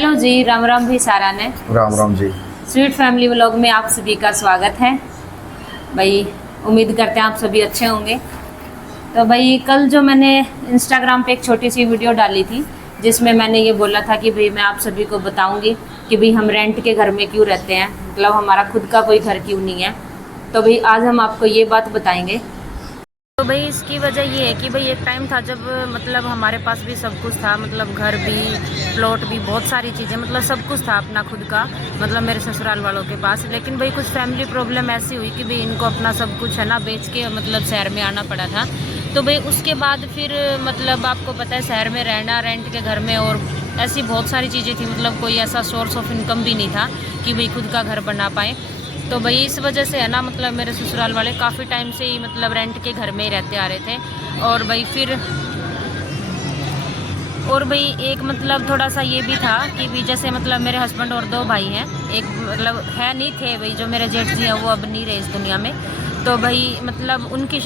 Hello जी, राम राम भी सारा ने। Ram Ram ji. Sweet family vlog में आप सभी का स्वागत है। भाई उम्मीद करते हैं आप सभी अच्छे होंगे। तो भाई कल जो मैंने इंस्टाग्राम पे एक छोटी सी वीडियो डाली थी जिसमें मैंने ये बोला था कि भाई मैं आप सभी को बताऊंगी कि भाई हम रेंट के घर में क्यों रहते हैं, मतलब हमारा खुद का कोई घर क्यों नहीं है। तो भाई आज हम आपको ये बात बताएंगे। तो भाई इसकी वजह ये है कि भाई एक टाइम था जब मतलब हमारे पास भी सब कुछ था, मतलब घर भी, प्लॉट भी, बहुत सारी चीज़ें, मतलब सब कुछ था अपना खुद का, मतलब मेरे ससुराल वालों के पास। लेकिन भाई कुछ फैमिली प्रॉब्लम ऐसी हुई कि भाई इनको अपना सब कुछ है ना बेच के मतलब शहर में आना पड़ा था। तो भाई उसके बाद फिर मतलब आपको पता है शहर में रहना रेंट के घर में, और ऐसी बहुत सारी चीज़ें थी, मतलब कोई ऐसा सोर्स ऑफ इनकम भी नहीं था कि भाई खुद का घर बना पाए। तो भाई इस वजह से है ना मतलब मेरे ससुराल वाले काफ़ी टाइम से ही मतलब रेंट के घर में ही रहते आ रहे थे। और भाई एक मतलब थोड़ा सा ये भी था कि भी जैसे मतलब मेरे हस्बैंड और दो भाई हैं, एक मतलब है नहीं थे भाई, जो मेरे जेठ जी हैं वो अब नहीं रहे इस दुनिया में। तो भाई मतलब उनकी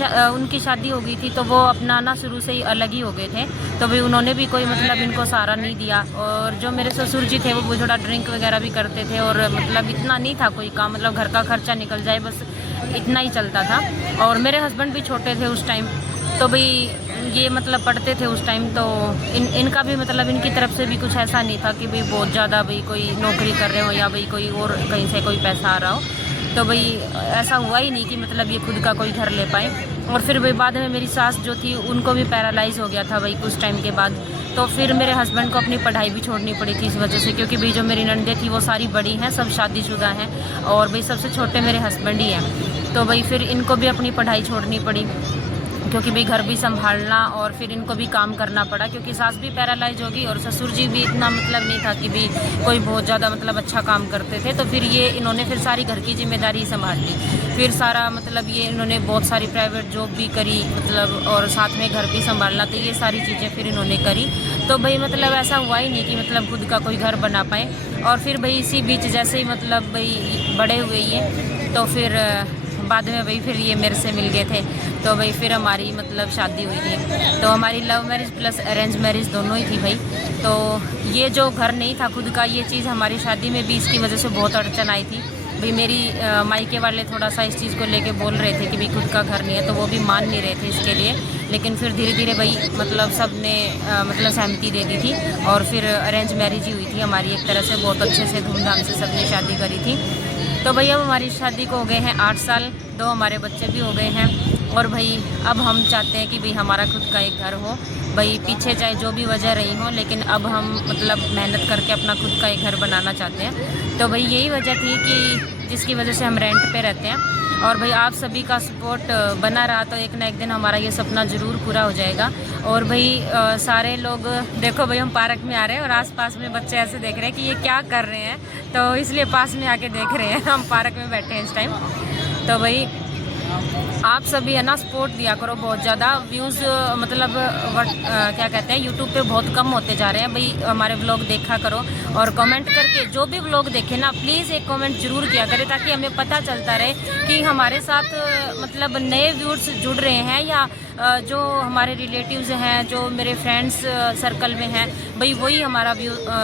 शादी हो गई थी, तो वो अपना ना शुरू से ही अलग ही हो गए थे। तो भाई उन्होंने भी कोई मतलब इनको सहारा नहीं दिया। और जो मेरे ससुर जी थे वो थोड़ा ड्रिंक वगैरह भी करते थे, और मतलब इतना नहीं था कोई काम, मतलब घर का खर्चा निकल जाए बस इतना ही चलता था। और मेरे हस्बैंड भी छोटे थे उस टाइम, तो भाई ये मतलब पढ़ते थे उस टाइम। तो इनका भी मतलब इनकी तरफ से भी कुछ ऐसा नहीं था कि भाई बहुत ज़्यादा भाई कोई नौकरी कर रहे हो या भाई कोई और कहीं से कोई पैसा आ रहा हो। तो भाई ऐसा हुआ ही नहीं कि मतलब ये खुद का कोई घर ले पाए। और फिर भाई बाद में मेरी सास जो थी उनको भी पैरालाइज हो गया था भाई कुछ टाइम के बाद। तो फिर मेरे हस्बैंड को अपनी पढ़ाई भी छोड़नी पड़ी थी इस वजह से, क्योंकि भाई जो मेरी नंदे थी वो सारी बड़ी हैं, सब शादीशुदा हैं, और भाई सबसे छोटे मेरे हस्बैंड ही हैं। तो भाई फिर इनको भी अपनी पढ़ाई छोड़नी पड़ी, क्योंकि भाई घर भी संभालना और फिर इनको भी काम करना पड़ा, क्योंकि सास भी पैरालाइज होगी और ससुर जी भी इतना मतलब नहीं था कि भी कोई बहुत ज़्यादा मतलब अच्छा काम करते थे। तो फिर ये इन्होंने फिर सारी घर की जिम्मेदारी संभाल ली। फिर सारा मतलब ये इन्होंने बहुत सारी प्राइवेट जॉब भी करी, मतलब और साथ में घर भी संभालना, तो ये सारी चीज़ें फिर इन्होंने करी। तो भाई मतलब ऐसा हुआ ही नहीं कि मतलब खुद का कोई घर बना पाए। और फिर भाई इसी बीच जैसे ही मतलब भाई बड़े हुए ये, तो फिर बाद में भाई फिर ये मेरे से मिल गए थे। तो भाई फिर हमारी मतलब शादी हुई थी। तो हमारी love marriage plus arrange marriage दोनों ही थी भाई। तो ये जो घर नहीं था खुद का, ये चीज़ हमारी शादी में भी इसकी वजह से बहुत अड़चन आई थी भाई। मेरी मायके वाले थोड़ा सा इस चीज़ को लेके बोल रहे थे कि भाई खुद का घर नहीं है, तो वो भी मान नहीं रहे थे इसके लिए। लेकिन फिर धीरे धीरे भाई मतलब सब ने मतलब सहमति दे दी थी, और फिर अरेंज मैरिज ही हुई थी हमारी एक तरह से, बहुत अच्छे से धूमधाम से सबने शादी करी थी। तो भाई अब हमारी शादी को हो गए हैं 8 साल, 2 हमारे बच्चे भी हो गए हैं। और भाई अब हम चाहते हैं कि भाई हमारा खुद का एक घर हो। भाई पीछे चाहे जो भी वजह रही हो, लेकिन अब हम मतलब मेहनत करके अपना खुद का एक घर बनाना चाहते हैं। तो भाई यही वजह थी कि जिसकी वजह से हम रेंट पे रहते हैं। और भाई आप सभी का सपोर्ट बना रहा तो एक ना एक दिन हमारा ये सपना ज़रूर पूरा हो जाएगा। और भाई सारे लोग देखो भाई हम पार्क में आ रहे हैं और आसपास में बच्चे ऐसे देख रहे हैं कि ये क्या कर रहे हैं, तो इसलिए पास में आके देख रहे हैं। हम पार्क में बैठे हैं इस टाइम। तो भाई आप सभी है ना सपोर्ट दिया करो, बहुत ज़्यादा व्यूज़ मतलब क्या कहते हैं यूट्यूब पे बहुत कम होते जा रहे हैं भाई। हमारे व्लॉग देखा करो और कमेंट करके जो भी व्लॉग देखे ना प्लीज़ एक कमेंट जरूर किया करें, ताकि हमें पता चलता रहे कि हमारे साथ मतलब नए व्यूअर्स जुड़ रहे हैं, या जो हमारे रिलेटिव्स हैं, जो मेरे फ्रेंड्स सर्कल में हैं भाई, वही हमारा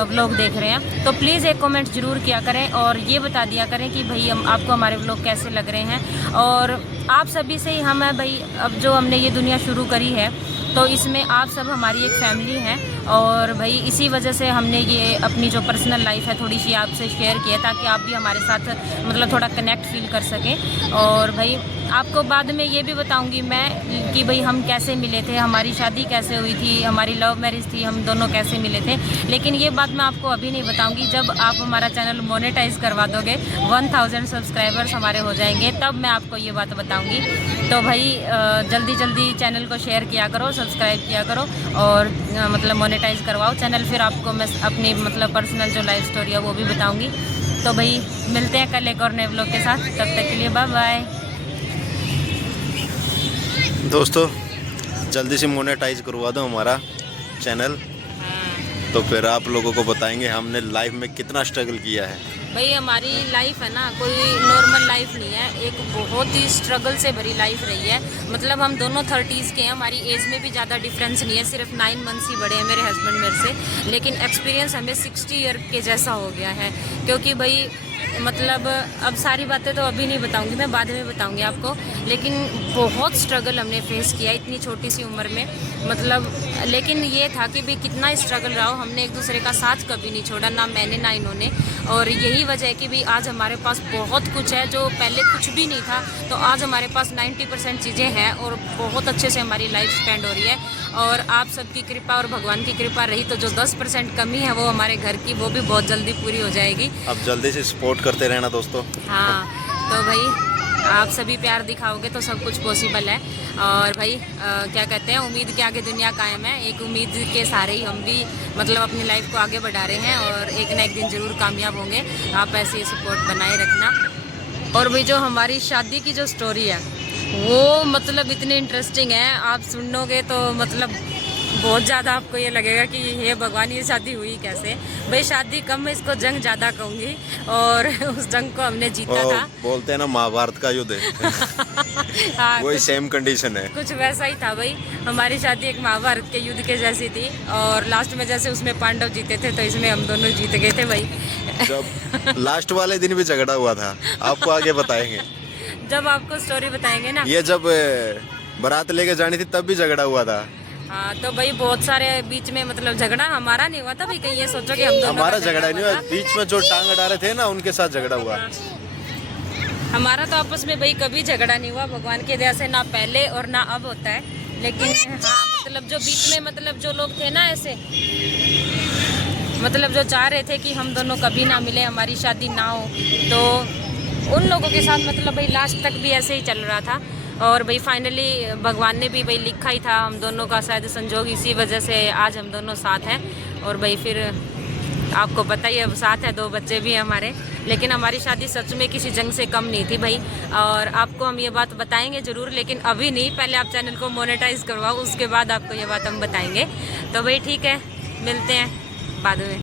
व्लॉग देख रहे हैं। तो प्लीज़ एक कमेंट ज़रूर किया करें और ये बता दिया करें कि भाई हम आपको हमारे व्लॉग कैसे लग रहे हैं। और आप सभी से ही हम हैं भाई, अब जो हमने ये दुनिया शुरू करी है तो इसमें आप सब हमारी एक फैमिली हैं। और भाई इसी वजह से हमने ये अपनी जो पर्सनल लाइफ है थोड़ी सी आपसे शेयर की है, ताकि आप भी हमारे साथ मतलब थोड़ा कनेक्ट फील कर सकें। और भाई आपको बाद में ये भी बताऊंगी मैं कि भाई हम कैसे मिले थे, हमारी शादी कैसे हुई थी, हमारी लव मैरिज थी, हम दोनों कैसे मिले थे। लेकिन ये बात मैं आपको अभी नहीं बताऊंगी, जब आप हमारा चैनल मोनेटाइज करवा दोगे, 1000 सब्सक्राइबर्स हमारे हो जाएंगे, तब मैं आपको ये बात बताऊंगी। तो भाई जल्दी जल्दी चैनल को शेयर किया करो, सब्सक्राइब किया करो और मतलब मोनेटाइज करवाओ चैनल। फिर आपको मैं अपनी मतलब पर्सनल जो लाइफ स्टोरी है वो भी बताऊँगी। तो भाई मिलते हैं कल एक और नए व्लॉग के साथ, तब तक के लिए बाय बाय। दोस्तों जल्दी से मोनेटाइज करवा दो हमारा चैनल, तो फिर आप लोगों को बताएंगे हमने लाइफ में कितना स्ट्रगल किया है। भाई हमारी लाइफ है ना, कोई नॉर्मल लाइफ नहीं है, एक बहुत ही स्ट्रगल से भरी लाइफ रही है। मतलब हम दोनों 30s के हैं, हमारी एज में भी ज़्यादा डिफरेंस नहीं है, सिर्फ 9 मंथ्स ही बड़े हैं मेरे हस्बैंड मेरे से, लेकिन एक्सपीरियंस हमें 60 ईयर के जैसा हो गया है। क्योंकि भाई मतलब अब सारी बातें तो अभी नहीं बताऊंगी, मैं बाद में बताऊंगी आपको, लेकिन बहुत स्ट्रगल हमने फेस किया इतनी छोटी सी उम्र में। मतलब लेकिन ये था कि भाई कितना स्ट्रगल रहा हो, हमने एक दूसरे का साथ कभी नहीं छोड़ा, ना मैंने ना इन्होंने। और यही वजह है कि भाई आज हमारे पास बहुत कुछ है जो पहले कुछ भी नहीं था, तो आज हमारे पास 90% चीज़ें हैं और बहुत अच्छे से हमारी लाइफ स्पेंड हो रही है। और आप सबकी कृपा और भगवान की कृपा रही तो जो 10% कमी है वो हमारे घर की, वो भी बहुत जल्दी पूरी हो जाएगी। अब जल्दी से सपोर्ट करते रहना दोस्तों। हाँ, तो भाई आप सभी प्यार दिखाओगे तो सब कुछ पॉसिबल है। और भाई क्या कहते हैं, उम्मीद के आगे दुनिया कायम है, एक उम्मीद के सहारे ही हम भी मतलब अपनी लाइफ को आगे बढ़ा रहे हैं और एक ना एक दिन ज़रूर कामयाब होंगे। आप ऐसे ही सपोर्ट बनाए रखना। और भाई जो हमारी शादी की जो स्टोरी है वो मतलब इतनी इंटरेस्टिंग है, आप सुनोगे तो मतलब बहुत ज़्यादा आपको ये लगेगा कि हे भगवान ये शादी हुई कैसे। भाई शादी कम, मैं इसको जंग ज़्यादा कहूँगी, और उस जंग को हमने जीता था। बोलते हैं ना महाभारत का युद्ध है। हाँ, वही सेम कंडीशन है, कुछ वैसा ही था भाई। हमारी शादी एक महाभारत के युद्ध के जैसी थी, और लास्ट में जैसे उसमें पांडव जीते थे तो इसमें हम दोनों जीत गए थे भाई। जब लास्ट वाले दिन भी झगड़ा हुआ था, आपको आगे बताएंगे जब आपको स्टोरी बताएंगे ना। ये जब बारात लेके जानी थी तब भी झगड़ा हुआ था। हाँ, तो भाई बहुत सारे बीच में मतलब झगड़ा हमारा नहीं हुआ था भाई, कहीं ये सोचो कि हम दोनों हमारा झगड़ा नहीं हुआ, बीच में जो टांग अड़ा रहे थे ना उनके साथ झगड़ा हुआ। हमारा तो आपस में भाई कभी झगड़ा नहीं हुआ, भगवान की दया से, ना पहले और ना अब होता है। लेकिन हाँ मतलब जो बीच में मतलब जो लोग थे ना ऐसे, मतलब जो चाह रहे थे कि हम दोनों कभी ना मिले, हमारी शादी ना हो, तो उन लोगों के साथ मतलब भाई लास्ट तक भी ऐसे ही चल रहा था। और भाई फाइनली भगवान ने भी भाई लिखा ही था हम दोनों का शायद संजोग, इसी वजह से आज हम दोनों साथ हैं। और भाई फिर आपको पता ही है साथ है, 2 बच्चे भी हैं हमारे। लेकिन हमारी शादी सच में किसी जंग से कम नहीं थी भाई, और आपको हम ये बात बताएंगे ज़रूर, लेकिन अभी नहीं, पहले आप चैनल को मोनेटाइज करवाओ, उसके बाद आपको ये बात हम बताएंगे। तो भाई ठीक है, मिलते हैं बाद में।